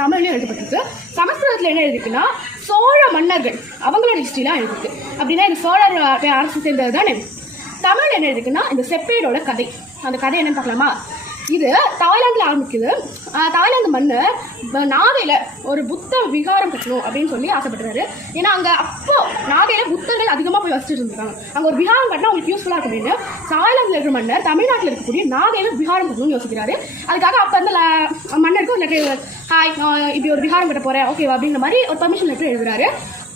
தமிழ்லையும் எழுதப்பட்டிருக்கு. சமஸ்கிருதத்தில் என்ன எழுதிருக்குன்னா சோழ மன்னர்கள் அவங்களோட ஹிஸ்ட்ரிலாம் எழுதிருக்கு. அப்படின்னா இந்த சோழர் அரசு சேர்ந்தது தானே. தமிழ் என்ன எழுதிருக்குன்னா இந்த செப்பேடோட கதை. அந்த கதை என்னன்னு பார்க்கலாமா? இது தாய்லாந்தில் ஆரம்பிக்குது. தாய்லாந்து மன்னர் நாகையில் ஒரு புத்த விகாரம் கட்டணும் அப்படின்னு சொல்லி ஆசைப்பட்டுறாரு. ஏன்னா அங்கே அப்போ நாகையில் புத்தர்கள் அதிகமாக போய் வசிச்சுட்டு இருந்திருக்காங்க. அங்கே ஒரு விகாரம் கட்டினா அவங்களுக்கு யூஸ்ஃபுல்லாக இருக்கும் அப்படின்னு தாய்லாந்தில் இருக்கிற மன்னர் தமிழ்நாட்டில் இருக்கக்கூடிய நாகையில் விகாரம் கட்டணும்னு யோசிக்கிறாரு. அதுக்காக அப்போ வந்து மன்னருக்கு ஒரு லெட்டர், ஹாய் இப்படி ஒரு விகாரம் கட்ட போகிறேன் ஓகேவா அப்படின்ற மாதிரி ஒரு பர்மிஷன் லெட்டர் எழுதுறாரு.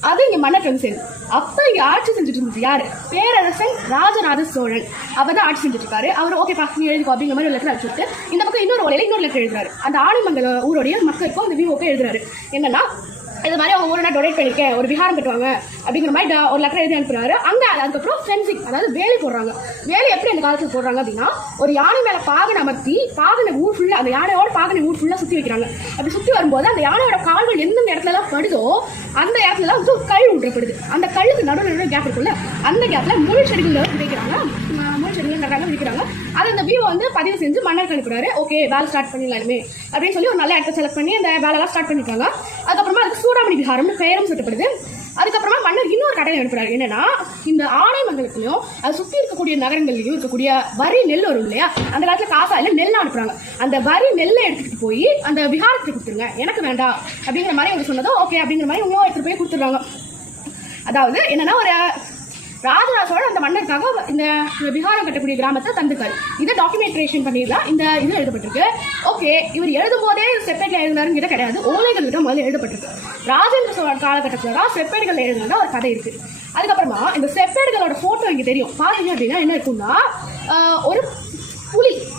அது இங்கே மன்னர் வந்து சேரும். அப்போ இங்கே ஆட்சி செஞ்சுட்டு இருந்தது யார்? பேரரசன் ராஜராஜ சோழன். அவர் தான் ஆட்சி செஞ்சுட்டு இருக்காரு. அவர் ஓகேப்பா நீ எழுதிக்கோ அப்படிங்கிற மாதிரி ஒரு லெட்டர் அனுப்பிச்சுட்டு இந்த பக்கம் இன்னொரு ஓலையில் இன்னொரு லெட்டர் எழுதுறாரு. அந்த ஆனைமங்கல ஊருடைய மக்களுக்கும் அந்த விஓக்கு எழுதுறாரு. என்னன்னா இது மாதிரி அவங்க ஊரை நான் டொனேட் பண்ணியிருக்கேன், ஒரு விகாரம் கட்டுவாங்க அப்படிங்கிற மாதிரி ஒரு லெட்டர் எழுதி அனுப்புறாரு. அங்கே அதுக்கப்புறம் ஃபென்சிங், அதாவது வேலி போடுறாங்க. வேலி எப்படி அந்த காலத்தில் போடுறாங்க அப்படின்னா ஒரு யானை மேலே பாகனை அமர்த்தி பாகனை ஊர் ஃபுல்லாக, அந்த யானையோட பாகனை ஊர் ஃபுல்லாக சுற்றி வைக்கிறாங்க. அப்படி சுற்றி வரும்போது அந்த யானையோட கால்கள் எந்தெந்த இடத்துலலாம் படுதோ அந்த இடத்துலலாம் வந்து ஒரு கல் ஊற்றப்படுது. அந்த கல்லுக்கு நடுவில் கேப் இருக்குல்ல, அந்த கேப்பில் முள் செடிகள் விதைக்கிறாங்க. முள் செடிகள் நடுறாங்க, விதைக்கிறாங்க. அதை அந்த வியூவை வந்து பதிவு செஞ்சு மன்னர் அனுப்புறாரு. ஓகே வேலை ஸ்டார்ட் பண்ணிடலாமே அப்படின்னு சொல்லி ஒரு நல்ல இடத்த செலக்ட் பண்ணி அந்த வேலைலாம் ஸ்டார்ட் பண்ணிருக்காங்க. அதுக்கப்புறமா அதுக்கு சூடாமணி விகாரம்னு பெயரும் சொல்லப்படுது. அதுக்கப்புறமா மன்னர் இன்னொரு கடையை அனுப்புறாரு. என்னன்னா இந்த ஆனைமங்கலத்திலையும் அது சுற்றி இருக்கக்கூடிய நகரங்கள்லையும் இருக்கக்கூடிய வரி நெல் வரும் இல்லையா, அந்த காலத்தில் காசா இல்லை நெல் அனுப்புறாங்க. அந்த வரி நெல்லை எடுத்துக்கிட்டு போய் அந்த விகாரத்துக்கு கொடுத்துருங்க, எனக்கு வேண்டாம் அப்படிங்கிற மாதிரி அவங்க சொன்னதும் ஓகே அப்படிங்கிற மாதிரி இவங்களும் எடுத்துட்டு போய் கொடுத்துருவாங்க. அதாவது என்னன்னா ஒரு ராஜராஜ சோழன் அந்த மன்னருக்காக இந்த விகாரம் கட்டக்கூடிய கிராமத்தை தந்துக்காரு. இதை டாக்குமெண்ட்ரேஷன் பண்ணிடலாம். இந்த இது எழுதப்பட்டிருக்கு. ஓகே இவர் எழுதும் போதே செப்பேட்ல எழுதினாருன்னு கிட்ட கிடையாது, ஓலைகள் தான் முதல்ல எழுதப்பட்டிருக்கு. ராஜேந்திர சோழன் காலகட்டத்தில் தான் செப்பேடுகள் எழுதுனா ஒரு கதை இருக்கு. அதுக்கப்புறமா இந்த செப்பேடுகளோட போட்டோ இங்கே தெரியும். பாத்தீங்க அப்படின்னா என்ன இருக்குன்னா ஒரு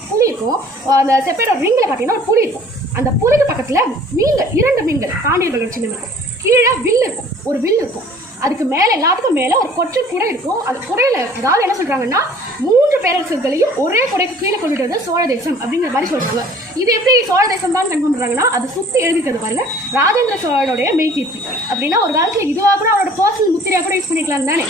புலி இருக்கும். அந்த செப்பேடோட ரிங்கில் பார்த்தீங்கன்னா ஒரு புலி இருக்கும். அந்த புலிக்கு பக்கத்தில் மீன்கள், 2 மீன்கள், பாண்டியர்கள் சின்ன மீன், கீழே வில் இருக்கும், ஒரு வில் இருக்கும். அதுக்கு மேலே எல்லாத்துக்கும் மேலே ஒரு கொற்றை குடை இருக்கும். அது குடையில அதாவது என்ன சொல்றாங்கன்னா 3 பேரரசர்களையும் ஒரே குடைக்கு கீழே கொண்டுட்டு வந்து சோழ தேசம் அப்படிங்கிற மாதிரி சொல்றாங்க. இது எப்படி சோழ தேசம் தான் கன்ஃபார்ம் பண்றாங்கன்னா அது சுத்தி எழுதிக்கிறது பாருங்க, ராஜேந்திர சோழனுடைய மெய்கீர்த்தி அப்படின்னா ஒரு காலத்துல இதுவாக கூட அவரோட பர்சனல் முத்திரையா கூட யூஸ் பண்ணிக்கலாம் தானே.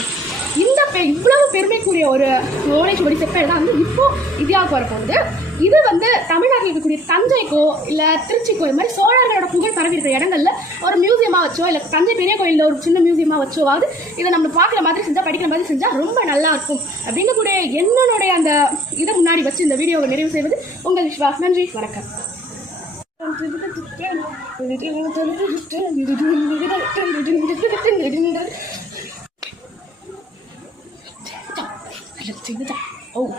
இந்த இவ்வளவு பெருமைக்குரிய ஒரு ஓலைச்சுவடி செப்பேடு தான் வந்து இப்போ இந்தியாவுக்கு வரப்போகுது. இது வந்து தமிழ்நாட்டில் இருக்கக்கூடிய தஞ்சைக்கோ இல்லை திருச்சிக்கோ இது மாதிரி சோழர்களோட புகழ் பரவி இருக்கிற இடங்கள்ல ஒரு மியூசியமாக வச்சோ இல்லை தஞ்சை பெரிய கோயிலில் ஒரு சின்ன மியூசியமாக வச்சோவாவது இதை நம்ம பார்க்குற மாதிரி செஞ்சால் படிக்கிற மாதிரி செஞ்சால் ரொம்ப நல்லா இருக்கும் அப்படிங்கக்கூடிய என்னுடைய அந்த இதை முன்னாடி வச்சு இந்த வீடியோவை நிறைவு செய்வது உங்கள் விஸ்வா. நன்றி, வணக்கம். Oh.